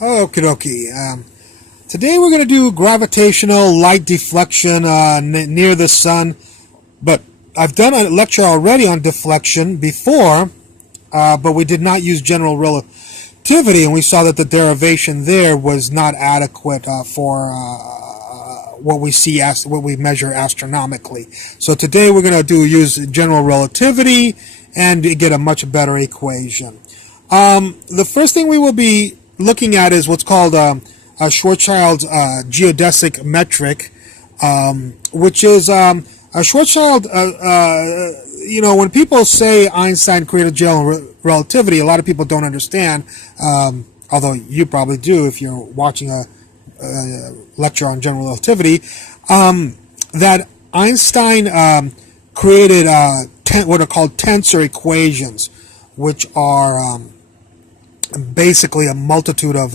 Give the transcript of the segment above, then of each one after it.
Okie dokie. Today we're going to do gravitational light deflection near the sun, but I've done a lecture already on deflection before, but we did not use general relativity, and we saw that the derivation there was not adequate for what we see as what we measure astronomically. So today we're going to use general relativity and get a much better equation. The first thing we will be looking at is what's called a Schwarzschild geodesic metric, which is a Schwarzschild. When people say Einstein created general relativity, a lot of people don't understand, although you probably do if you're watching a lecture on general relativity, that Einstein created what are called tensor equations, which are basically a multitude of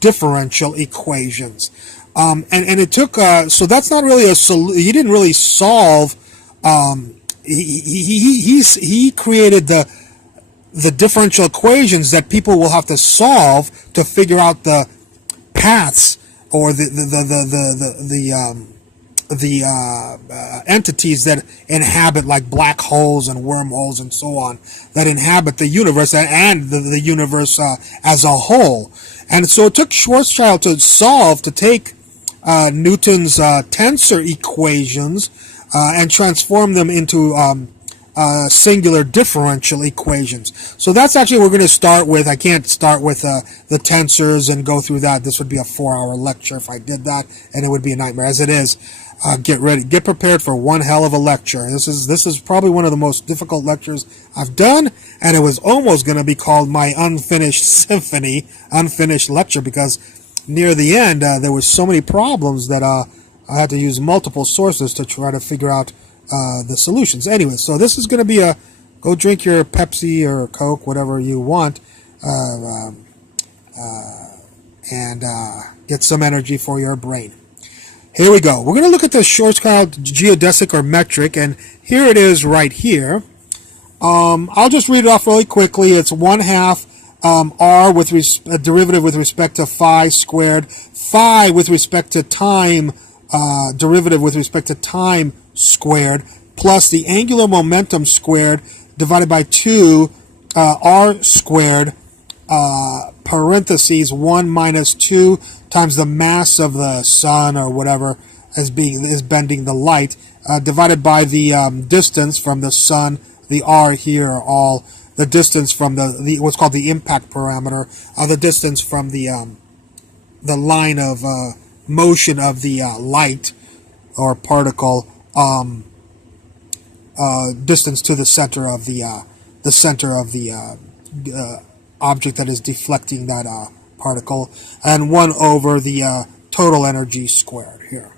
differential equations, and it took so that's not really he didn't really solve. He created the differential equations that people will have to solve to figure out the paths or the entities that inhabit, like black holes and wormholes and so on, that inhabit the universe and the universe as a whole. And so it took Schwarzschild to take Newton's tensor equations and transform them into singular differential equations. So that's actually what we're going to start with. I can't start with the tensors and go through that. This would be a 4-hour lecture if I did that, and it would be a nightmare. As it is, get ready, get prepared for one hell of a lecture. This is probably one of the most difficult lectures I've done, and it was almost going to be called my unfinished symphony, unfinished lecture, because near the end there were so many problems that I had to use multiple sources to try to figure out the solutions. Anyway, so this is going to be go drink your Pepsi or Coke, whatever you want, and get some energy for your brain. Here we go. We're going to look at the Schwarzschild geodesic or metric, and here it is right here. I'll just read it off really quickly. It's 1/2 r with derivative with respect to phi squared, phi with respect to time, derivative with respect to time squared, plus the angular momentum squared divided by 2 r squared, parentheses 1 minus 2 times the mass of the sun or whatever is bending the light, divided by the distance from the sun. The r here are all the distance from the what's called the impact parameter, the distance from the line of motion of the light or particle, distance to the center of the object that is deflecting that particle, and 1 over the total energy squared here.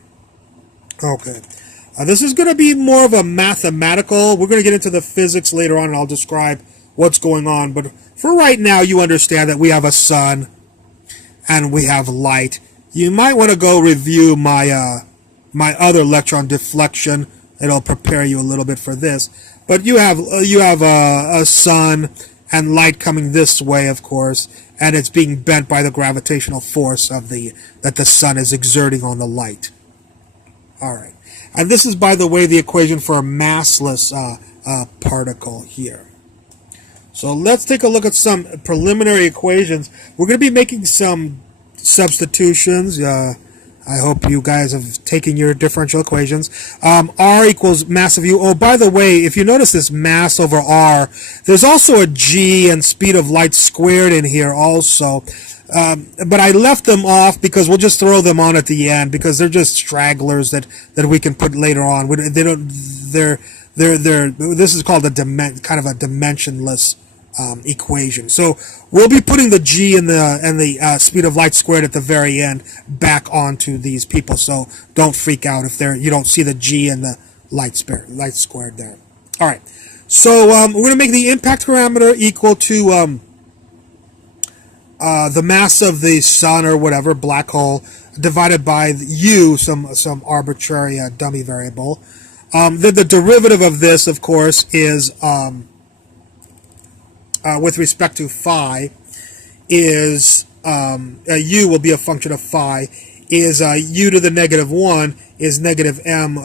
Okay. This is going to be more of a mathematical. We're going to get into the physics later on, and I'll describe what's going on. But for right now, you understand that we have a sun and we have light. You might want to go review my my other lecture on deflection. It'll prepare you a little bit for this. But you have a sun and light coming this way, of course, and it's being bent by the gravitational force that the sun is exerting on the light. All right. And this is, by the way, the equation for a massless particle here. So let's take a look at some preliminary equations. We're going to be making some substitutions. I hope you guys have taken your differential equations. R equals mass of u. Oh, by the way, if you notice this mass over r, there's also a g and speed of light squared in here also. But I left them off because we'll just throw them on at the end, because they're just stragglers that we can put later on. This is called kind of a dimensionless equation. So we'll be putting the g and the speed of light squared at the very end back onto these people. So don't freak out if you don't see the g and the light squared there. All right. So we're going to make the impact parameter equal to the mass of the sun or whatever black hole divided by u, some arbitrary dummy variable. The derivative of this, of course, is with respect to phi, is u will be a function of phi, is u to the negative 1 is negative m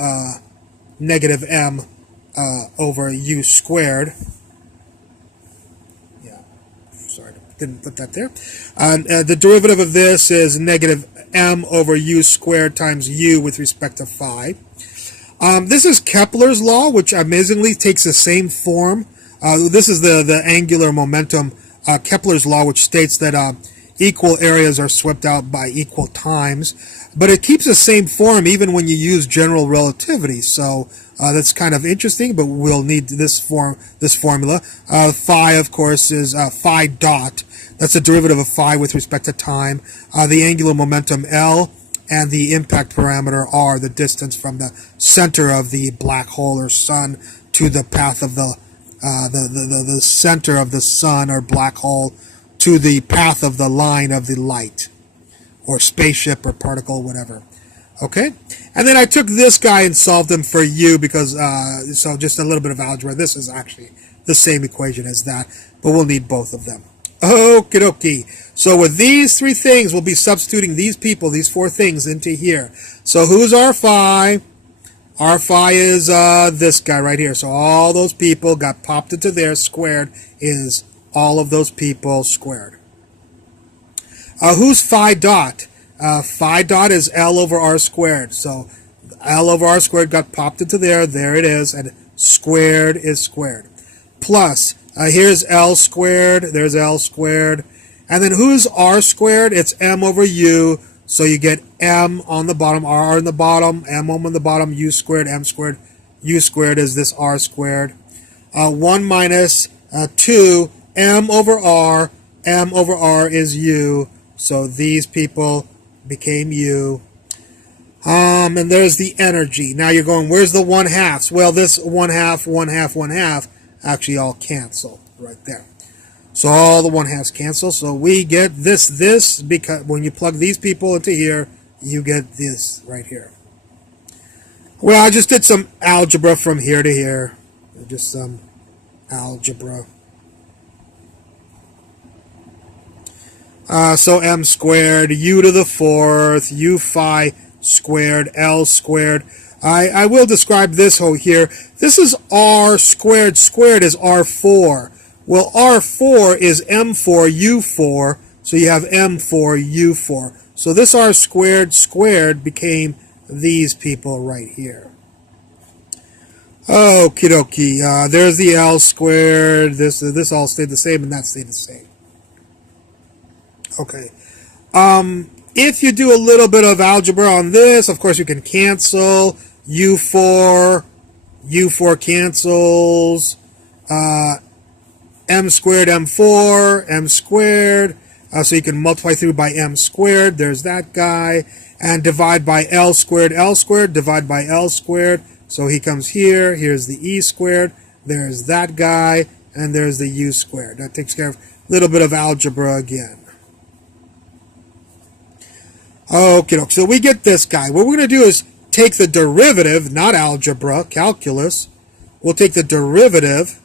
over u squared. Yeah, sorry, didn't put that there. The derivative of this is negative m over u squared times u with respect to phi. This is Kepler's law, which amazingly takes the same form. This is the angular momentum, Kepler's law, which states that equal areas are swept out by equal times. But it keeps the same form even when you use general relativity. So that's kind of interesting, but we'll need this formula. Phi, of course, is phi dot. That's the derivative of phi with respect to time. The angular momentum L and the impact parameter R, the distance from the center of the black hole or sun to the path of the center of the sun or black hole to the path of the line of the light, or spaceship or particle, whatever. Okay? And then I took this guy and solved him for u because, so just a little bit of algebra. This is actually the same equation as that, but we'll need both of them. Okie dokie. So with these three things, we'll be substituting these people, these four things, into here. So who's our phi? Our phi is this guy right here. So all those people got popped into there. Squared is all of those people squared. Who's phi dot? Phi dot is L over R squared. So L over R squared got popped into there. There it is. And squared is squared. Plus, here's L squared. There's L squared. And then who's R squared? It's M over U. So you get M on the bottom, R on the bottom, M on the bottom, U squared, M squared. U squared is this R squared. 1 minus 2, M over R. M over R is U. So these people became U. And there's the energy. Now you're going, where's the 1/2? Well, this 1/2, 1/2, 1/2 actually all cancel right there. So all the 1/2s cancel. So we get this, because when you plug these people into here, you get this right here. Well, I just did some algebra from here to here. Just some algebra. So m squared, u to the 4th, u phi squared, L squared. I will describe this whole here. This is R squared. Squared is R4. Well, R4 is M4, U4. So you have M4, U4. So this R squared squared became these people right here. Okie dokie. There's the L squared. This all stayed the same, and that stayed the same. Okay. If you do a little bit of algebra on this, of course you can cancel. U4 cancels. M squared, M4, M squared. So you can multiply through by M squared. There's that guy. And divide by L squared, divide by L squared. So he comes here. Here's the E squared. There's that guy. And there's the U squared. That takes care of a little bit of algebra again. Okay, so we get this guy. What we're going to do is take the derivative, not algebra, calculus. We'll take the derivative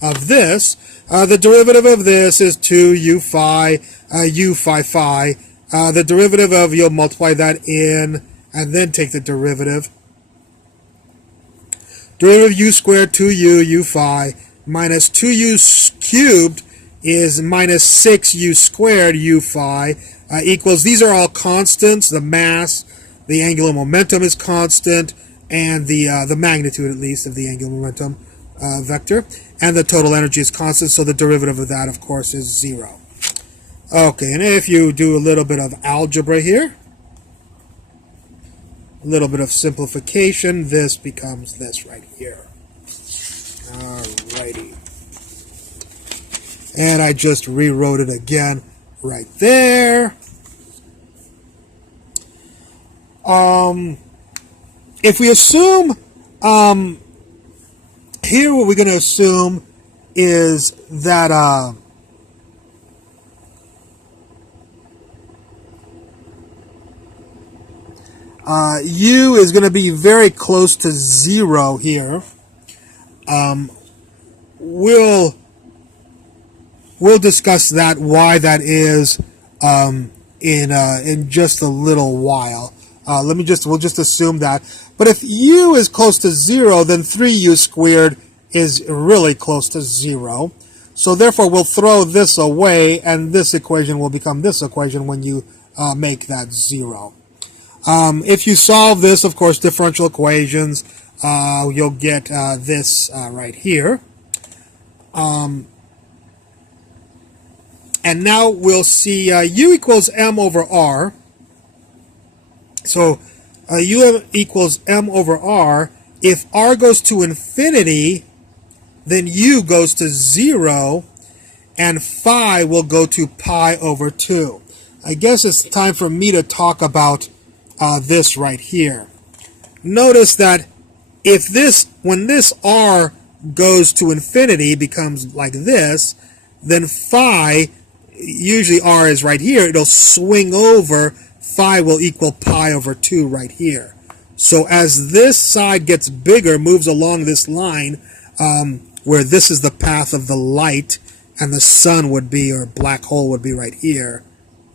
of this. The derivative of this is 2 u phi, phi. The derivative of, you'll multiply that in, and then take the derivative. Derivative of u squared, 2u, u phi, minus 2u cubed is minus 6u squared, u phi, equals, these are all constants, the mass, the angular momentum is constant, and the magnitude, at least, of the angular momentum vector, and the total energy is constant, so the derivative of that, of course, is 0. Okay, and if you do a little bit of algebra here, a little bit of simplification, this becomes this right here. Alrighty. And I just rewrote it again right there. If we assume, here what we're going to assume is that U is going to be very close to 0 here. We'll we'll discuss that, why that is, in just a little while. We'll just assume that. But if u is close to 0, then 3u squared is really close to 0. So therefore, we'll throw this away, and this equation will become this equation when you make that 0. If you solve this, of course, differential equations, you'll get this right here. And now we'll see u equals m over r. So u equals m over r. If r goes to infinity, then u goes to 0, and phi will go to pi over 2. I guess it's time for me to talk about this right here. Notice that when this r goes to infinity, becomes like this, then phi, usually r is right here, it'll swing over, phi will equal pi over 2 right here. So as this side gets bigger, moves along this line, where this is the path of the light, and the sun would be, or black hole would be right here.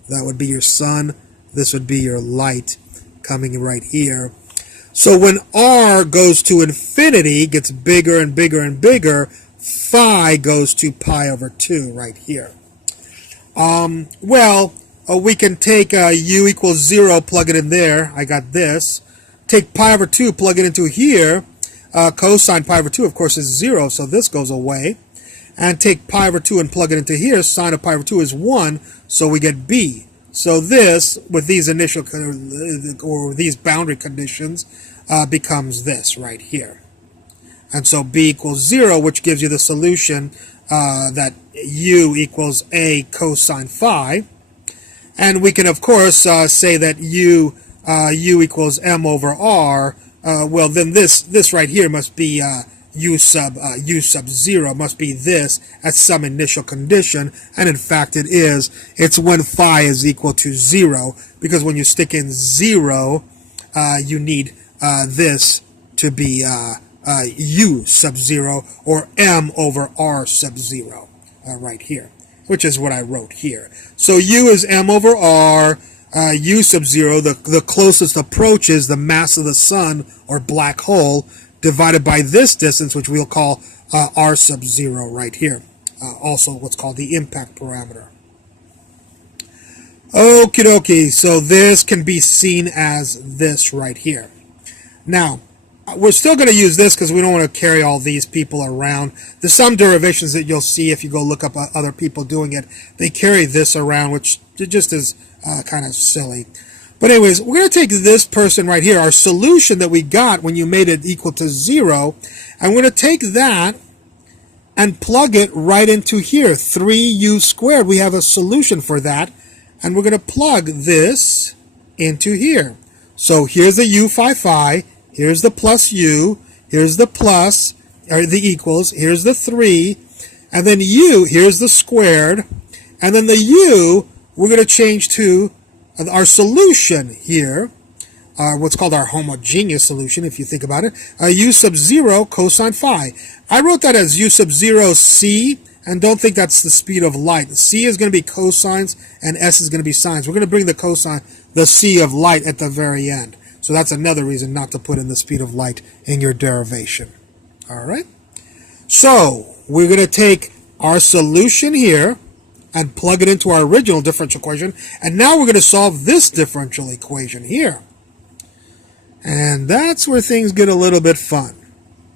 That would be your sun. This would be your light coming right here. So when r goes to infinity, gets bigger and bigger and bigger, phi goes to pi over 2 right here. We can take u equals 0, plug it in there. I got this. Take pi over 2, plug it into here. Cosine pi over 2, of course, is 0, so this goes away. And take pi over 2 and plug it into here. Sine of pi over 2 is 1, so we get b. So this, with these initial, or these boundary conditions, becomes this right here. And so b equals 0, which gives you the solution that u equals a cosine phi. And we can, of course, say that u equals m over r. Well, then this right here must be u sub 0, must be this at some initial condition, and in fact it is. It's when phi is equal to 0, because when you stick in 0, you need this to be u sub 0, or m over r sub 0, right here, which is what I wrote here. So u is m over r. U sub 0, the closest approach is the mass of the sun, or black hole, divided by this distance, which we'll call r sub 0 right here. Also what's called the impact parameter. Okie dokie, so this can be seen as this right here. Now, we're still going to use this because we don't want to carry all these people around. There's some derivations that you'll see if you go look up other people doing it. They carry this around, which just is kind of silly. But anyways, we're going to take this person right here, our solution that we got when you made it equal to 0, and we're going to take that and plug it right into here, 3u squared. We have a solution for that, and we're going to plug this into here. So here's the u phi, here's the plus u, here's the plus, or the equals, here's the 3, and then u, here's the squared, and then the u, we're going to change to our solution here, what's called our homogeneous solution, if you think about it, u sub 0 cosine phi. I wrote that as u sub 0 c, and don't think that's the speed of light. C is going to be cosines, and s is going to be sines. We're going to bring the c of light at the very end. So that's another reason not to put in the speed of light in your derivation. All right? So we're going to take our solution here and plug it into our original differential equation. And now we're going to solve this differential equation here. And that's where things get a little bit fun.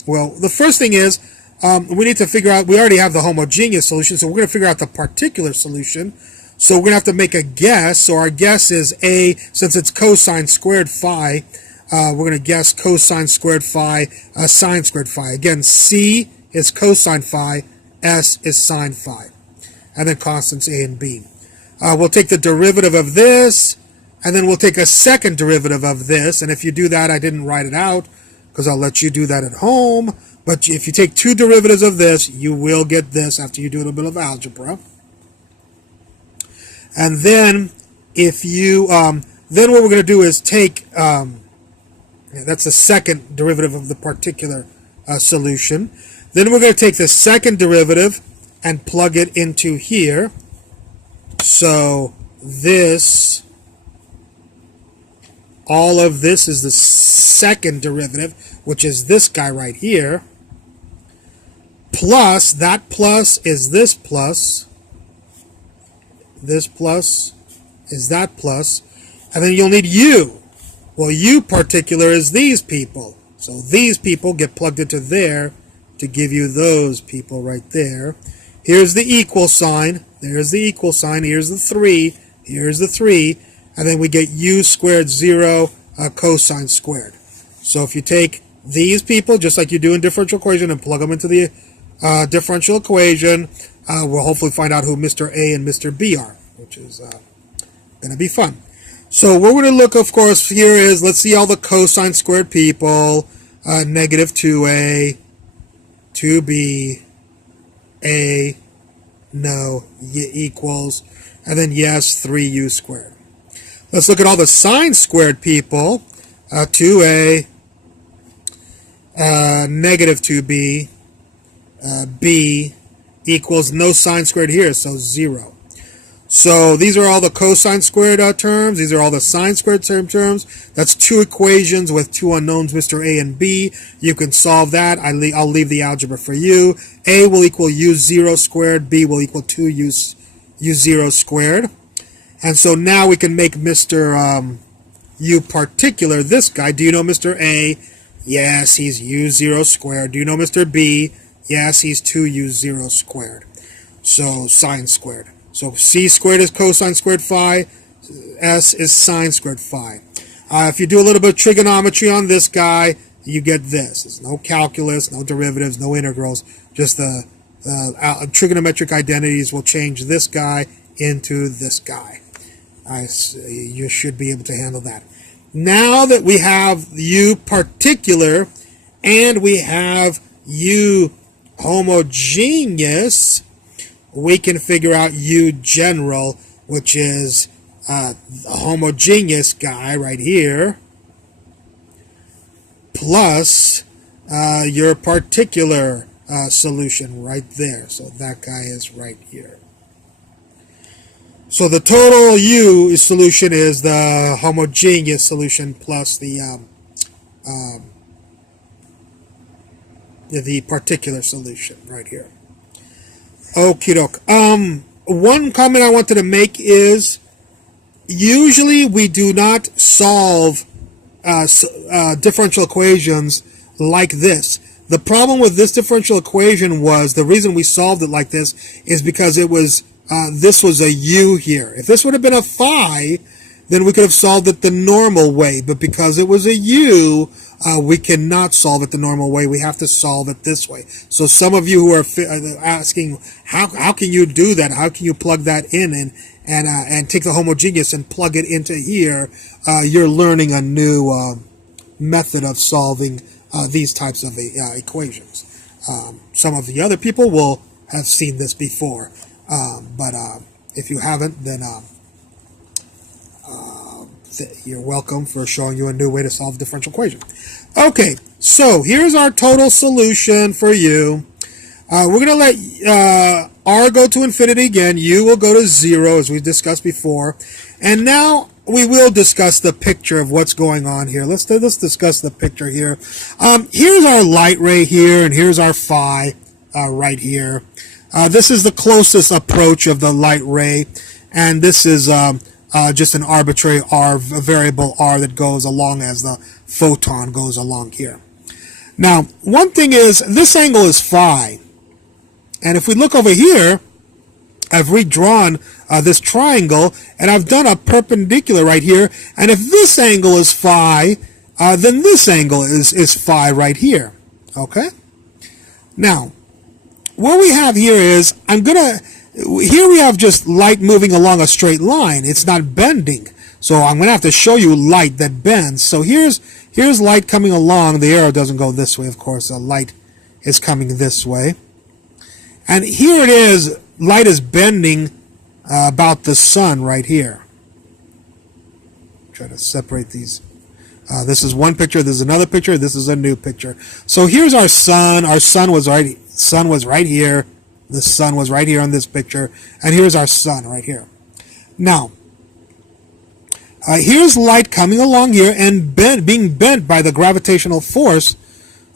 Well, the first thing is we need to figure out, we already have the homogeneous solution, so we're going to figure out the particular solution. So we're going to have to make a guess. So our guess is A, since it's cosine squared phi, we're going to guess cosine squared phi, sine squared phi. Again, C is cosine phi, S is sine phi. And then constants A and B. We'll take the derivative of this, and then we'll take a second derivative of this. And if you do that, I didn't write it out, because I'll let you do that at home. But if you take two derivatives of this, you will get this after you do a little bit of algebra. And then if you, then what we're going to do is take, that's the second derivative of the particular solution. Then we're going to take the second derivative and plug it into here. So this, all of this is the second derivative, which is this guy right here, plus that plus is this plus is that plus, and then you'll need u. Well, u particular is these people. So these people get plugged into there to give you those people right there. Here's the equal sign. There's the equal sign. Here's the 3. Here's the 3. And then we get u squared 0 cosine squared. So if you take these people, just like you do in differential equation, and plug them into the differential equation, we'll hopefully find out who Mr. A and Mr. B are, which is going to be fun. So what we're going to look, of course, here is, let's see all the cosine squared people. Negative 2a, 2b, a, no, equals, and then yes, 3u squared. Let's look at all the sine squared people. 2a, negative 2b, b equals no sine squared here, so 0. So these are all the cosine squared terms. These are all the sine squared terms. That's two equations with two unknowns, Mr. A and B. You can solve that. I'll leave the algebra for you. A will equal u0 squared. B will equal 2u0 squared. And so now we can make Mr. U particular, this guy. Do you know Mr. A? Yes, he's u0 squared. Do you know Mr. B? Yes, he's 2u0 squared. So sine squared. So c squared is cosine squared phi, s is sine squared phi. If you do a little bit of trigonometry on this guy, you get this. There's no calculus, no derivatives, no integrals. Just the trigonometric identities will change this guy into this guy. You should be able to handle that. Now that we have u particular and we have u homogeneous, we can figure out u general, which is a homogeneous guy right here, plus your particular solution right there. So that guy is right here. So the total u solution is the homogeneous solution plus the particular solution right here. Okie doke. One comment I wanted to make is usually we do not solve differential equations like this. The problem with this differential equation was, the reason we solved it like this is because it was this was a u here. If this would have been a phi, then we could have solved it the normal way. But because it was a u, we cannot solve it the normal way. We have to solve it this way. So some of you who are asking, how can you do that? How can you plug that in and take the homogeneous and plug it into here? You're learning a new method of solving these types of equations. Some of the other people will have seen this before, but if you haven't, then you're welcome for showing you a new way to solve a differential equation. Okay, so here's our total solution for u. We're going to let r go to infinity again. U will go to 0, as we discussed before. And now we will discuss the picture of what's going on here. Let's discuss the picture here. Here's our light ray here, and here's our phi right here. This is the closest approach of the light ray, and this is just an arbitrary r, a variable r that goes along as the photon goes along here. Now, one thing is, this angle is phi. And if we look over here, I've redrawn this triangle, and I've done a perpendicular right here. And if this angle is phi, then this angle is phi right here. Okay? Now, what we have here is, here we have just light moving along a straight line. It's not bending. So I'm going to have to show you light that bends. So here's light coming along. The arrow doesn't go this way, of course. The light is coming this way. And here it is. Light is bending about the sun right here. Try to separate these. This is one picture. This is another picture. This is a new picture. So here's our sun. Our sun was right here. The sun was right here in this picture, and here's our sun right here. Now, here's light coming along here and being bent by the gravitational force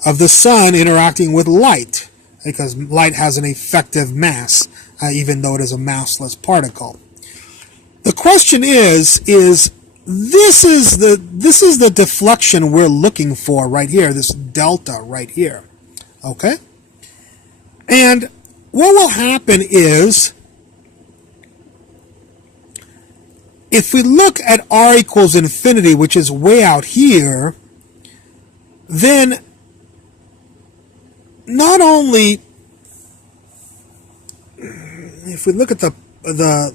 of the sun interacting with light, because light has an effective mass, even though it is a massless particle. The question is this is the deflection we're looking for right here, this delta right here, okay? And what will happen is, if we look at r equals infinity, which is way out here, then not only, if we look at the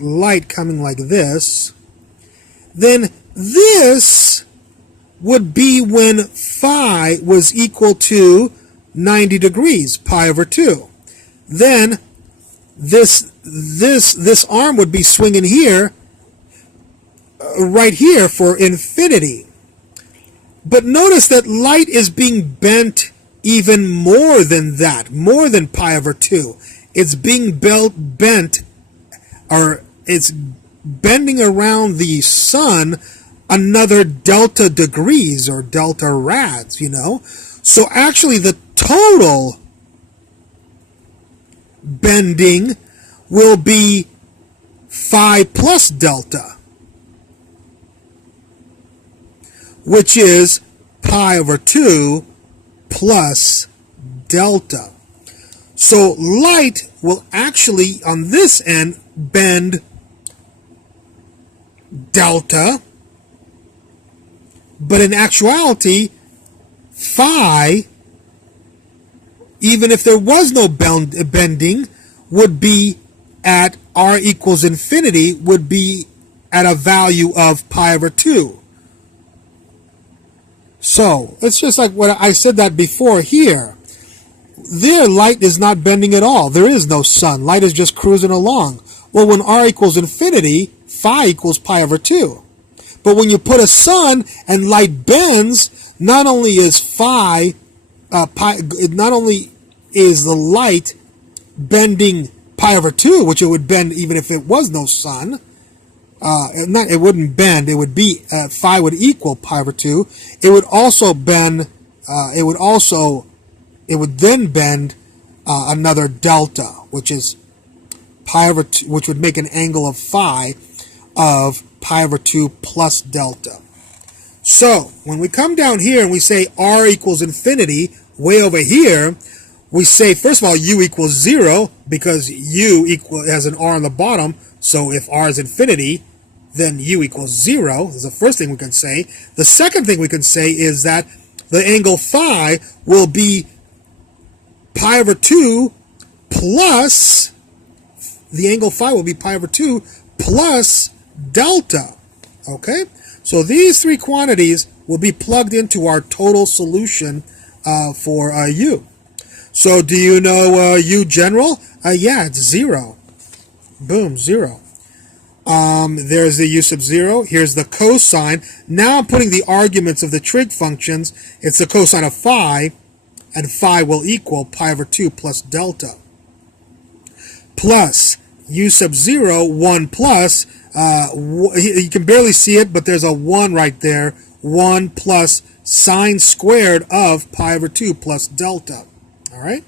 light coming like this, then this would be when phi was equal to 90 degrees, pi over 2. Then this arm would be swinging here, right here for infinity. But notice that light is being bent even more than that, more than pi over 2. It's being bent, or it's bending around the sun another delta degrees, or delta rads, you know. So actually the total bending will be phi plus delta, which is pi over 2 plus delta. So light will actually, on this end, bend delta, but in actuality, phi, even if there was no bending, would be at r equals infinity, would be at a value of pi over 2. So, it's just like what I said that before here. There, light is not bending at all. There is no sun. Light is just cruising along. Well, when r equals infinity, phi equals pi over 2. But when you put a sun and light bends, not only is not only is the light bending pi over 2, which it would bend even if it was no sun. It wouldn't bend. It would be phi would equal pi over 2. It would also bend. It would then bend another delta, which is pi over 2, which would make an angle of phi of pi over 2 plus delta. So when we come down here and we say r equals infinity, way over here, we say, first of all, u equals 0, because u has an r on the bottom. So if r is infinity, then u equals 0. That's the first thing we can say. The second thing we can say is that the angle phi will be pi over 2 plus, the angle phi will be pi over 2 plus delta. Okay? So these three quantities will be plugged into our total solution for u. So do you know u general? Yeah, it's 0. Boom, 0. There's the u sub 0. Here's the cosine. Now I'm putting the arguments of the trig functions. It's the cosine of phi, and phi will equal pi over 2 plus delta. Plus u sub 0, 1 plus, you can barely see it, but there's a 1 right there. 1 plus sine squared of pi over 2 plus delta. All right?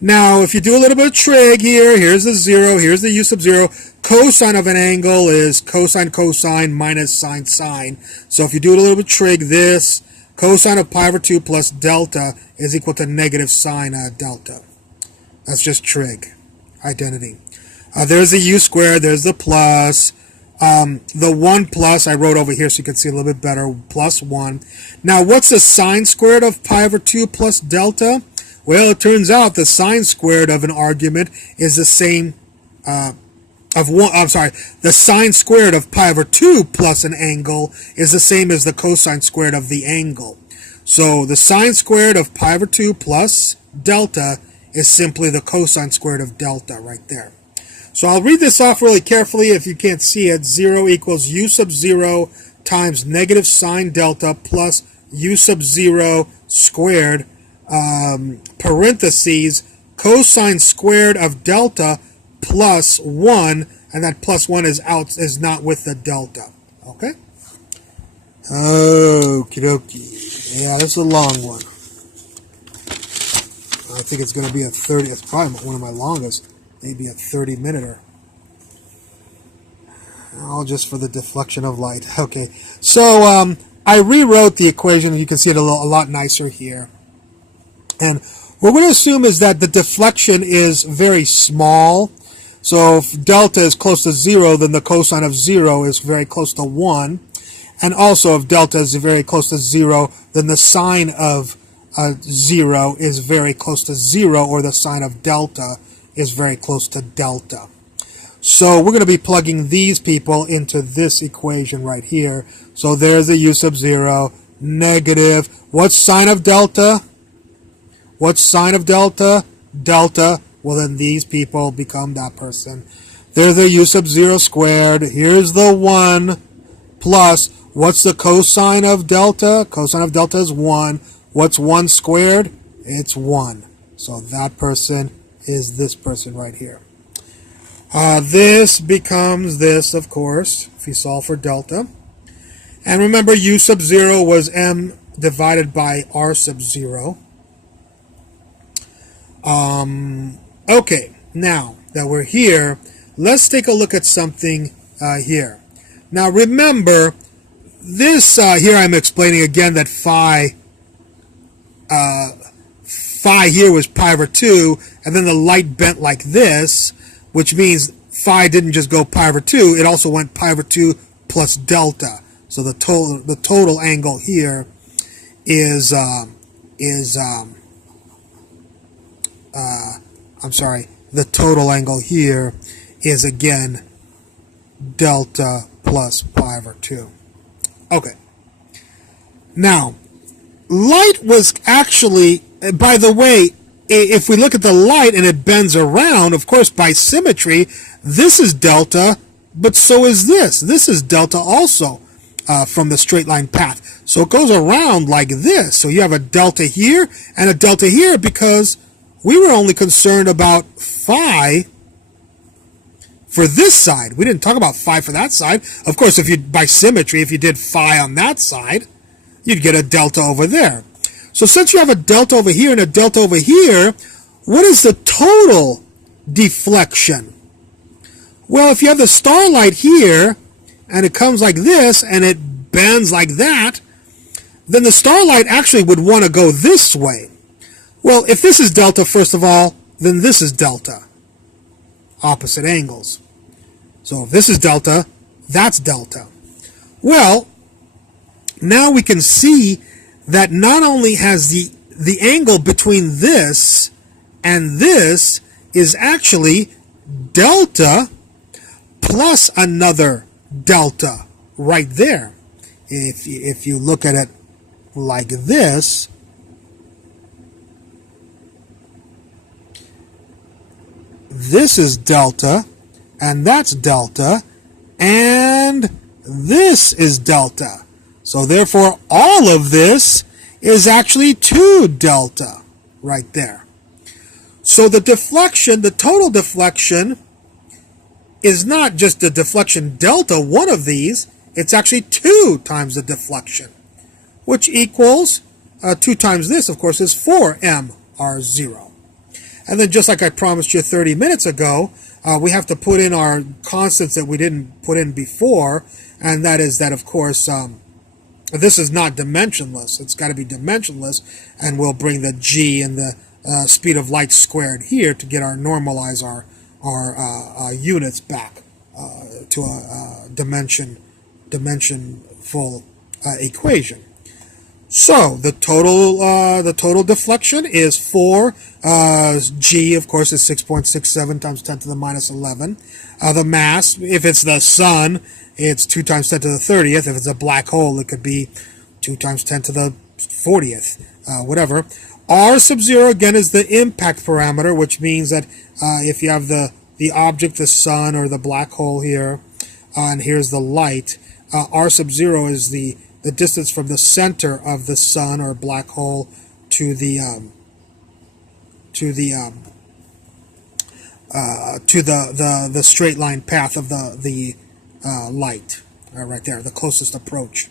Now, if you do a little bit of trig here, here's the 0, here's the u sub 0. Cosine of an angle is cosine cosine minus sine sine. So if you do a little bit of trig, this cosine of pi over 2 plus delta is equal to negative sine delta. That's just trig, identity. There's the u squared, there's the plus. The 1 plus I wrote over here so you can see a little bit better, plus 1. Now, what's the sine squared of pi over 2 plus delta? Well, it turns out the sine squared of an argument is the same the sine squared of pi over 2 plus an angle is the same as the cosine squared of the angle. So the sine squared of pi over 2 plus delta is simply the cosine squared of delta right there. So I'll read this off really carefully if you can't see it. 0 equals u sub 0 times negative sine delta plus u sub 0 squared, parentheses, cosine squared of delta plus 1, and that plus 1 is not with the delta. Okay? Okie dokie. Yeah, this is a long one. I think it's going to be a 30, it's probably one of my longest, maybe a 30-minute. All just for the deflection of light. Okay, so I rewrote the equation. You can see it a lot nicer here. And what we're going to assume is that the deflection is very small. So if delta is close to 0, then the cosine of 0 is very close to 1. And also if delta is very close to 0, then the sine of 0 is very close to 0, or the sine of delta is very close to delta. So we're going to be plugging these people into this equation right here. So there's the u sub 0, negative. What's sine of delta? What's sine of delta? Delta. Well, then these people become that person. There's the u sub 0 squared. Here's the 1 plus. What's the cosine of delta? Cosine of delta is 1. What's 1 squared? It's 1. So that person is this person right here. This becomes this, of course, if you solve for delta. And remember, u sub 0 was m divided by r sub 0. Okay, now that we're here, let's take a look at something here. Now remember, this here I'm explaining again that phi here was pi over 2, and then the light bent like this, which means phi didn't just go pi over 2, it also went pi over 2 plus delta. So the total angle here is the total angle here is again delta plus pi over 2. Okay. Now, light was actually, by the way, if we look at the light and it bends around, of course, by symmetry, this is delta, but so is this. This is delta also from the straight line path. So it goes around like this. So you have a delta here and a delta here because we were only concerned about phi for this side. We didn't talk about phi for that side. Of course, if you, by symmetry, if you did phi on that side, you'd get a delta over there. So since you have a delta over here and a delta over here, what is the total deflection? Well, if you have the starlight here, and it comes like this, and it bends like that, then the starlight actually would want to go this way. Well, if this is delta, first of all, then this is delta. Opposite angles. So if this is delta, that's delta. Well, now we can see that not only has the angle between this and this is actually delta plus another delta right there. If you look at it like this, this is delta, and that's delta, and this is delta. So therefore, all of this is actually 2 delta right there. So the deflection, the total deflection, is not just the deflection delta, one of these, it's actually 2 times the deflection, which equals 2 times this, of course, is 4mr0. And then just like I promised you 30 minutes ago, we have to put in our constants that we didn't put in before, and that is that, of course, this is not dimensionless. It's got to be dimensionless, and we'll bring the g and the speed of light squared here to get our normalize our units back to a dimensionful equation. So the total deflection is 4. G, of course, is 6.67 times 10 to the minus 11. The mass, if it's the sun, it's 2 times 10 to the 30th. If it's a black hole, it could be 2 times 10 to the 40th, whatever. R sub 0, again, is the impact parameter, which means that if you have the object, the sun, or the black hole here, and here's the light, R sub 0 is the distance from the center of the sun or black hole to the to the straight line path of the light, right there, the closest approach.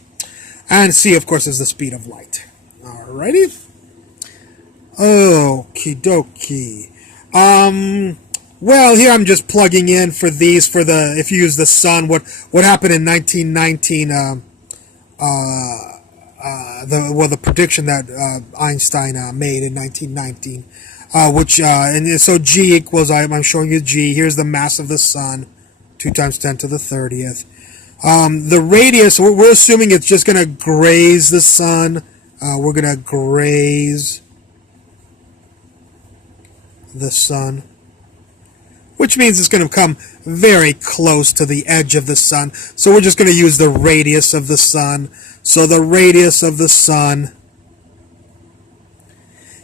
And c, of course, is the speed of light. Alrighty. Okie dokie. Well, here I'm just plugging in for these for the, if you use the sun, what happened in 1919, the prediction that Einstein made in 1919, and so G equals, I'm showing you G, here's the mass of the sun, 2 times 10 to the 30th. The radius, we're assuming it's just going to graze the sun. We're going to graze the sun, which means it's going to come very close to the edge of the sun. So we're just going to use the radius of the sun. So the radius of the sun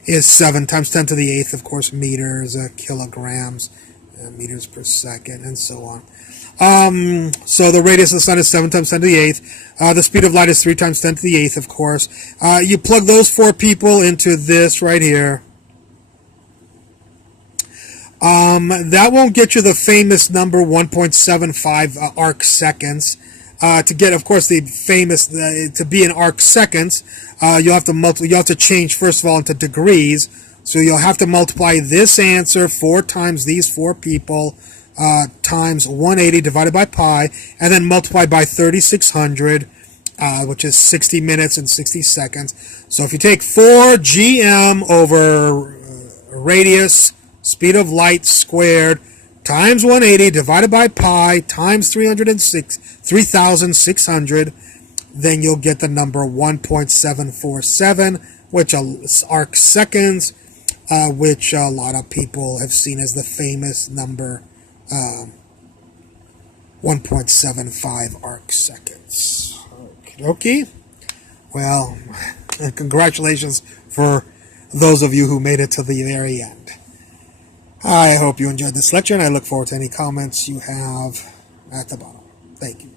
is 7 times 10 to the 8th, of course, meters, kilograms, meters per second, and so on. So the radius of the sun is 7 times 10 to the 8th. The speed of light is 3 times 10 to the 8th, of course. You plug those 4 people into this right here. That won't get you the famous number 1.75 arc seconds. To get, of course, the famous to be in arc seconds, you'll have to change first of all into degrees. So you'll have to multiply this answer 4 times these 4 people times 180 divided by pi, and then multiply by 3600, which is 60 minutes and 60 seconds. So if you take 4 gm over radius, speed of light squared, times 180 divided by pi times 3600, then you'll get the number 1.747, which is arc seconds, which a lot of people have seen as the famous number 1.75 arc seconds. Okay. Well, congratulations for those of you who made it to the very end. I hope you enjoyed this lecture, and I look forward to any comments you have at the bottom. Thank you.